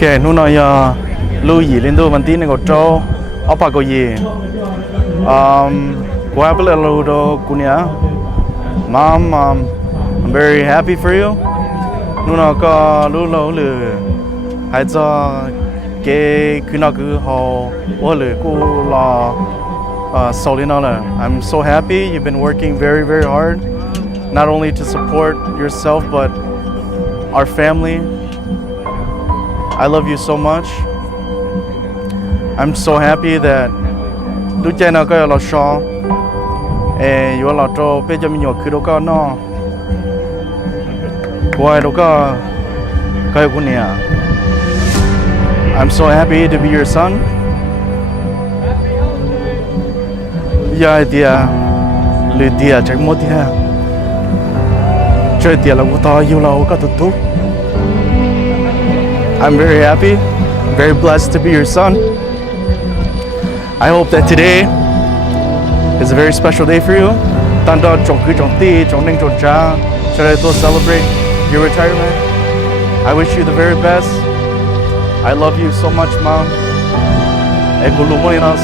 Okay, nu nói lưu ý lên đồ vấn tin này có trâu, ốp có gì, qua bữa lâu đồ cũng nhá, mom, I'm very happy for you. Nu nó có lưu lâu lử, hay cho cái nó cứ họ, ô lử cô lo, sau lên nó là, I'm so happy. You've been working very, very hard, not only to support yourself but our family. I love you so much. I'm so happy that lúc chơi nó có là show, you là cho bây giờ mình nhớ cứ đâu có nó, quay đâu có cái của nè. I'm so happy to be your son. Giờ thì lười tiền chẳng mua tiền, chơi tiền là của tao yêu là có tụt tụt. I'm very happy, very blessed to be your son. I hope that today is a very special day for you. Tan đó trong cứ trong ti, trong ninh trong cha, cho nên tôi celebrate your retirement. I wish you the very best. I love you so much, Mom. Em cũng luôn muốn nói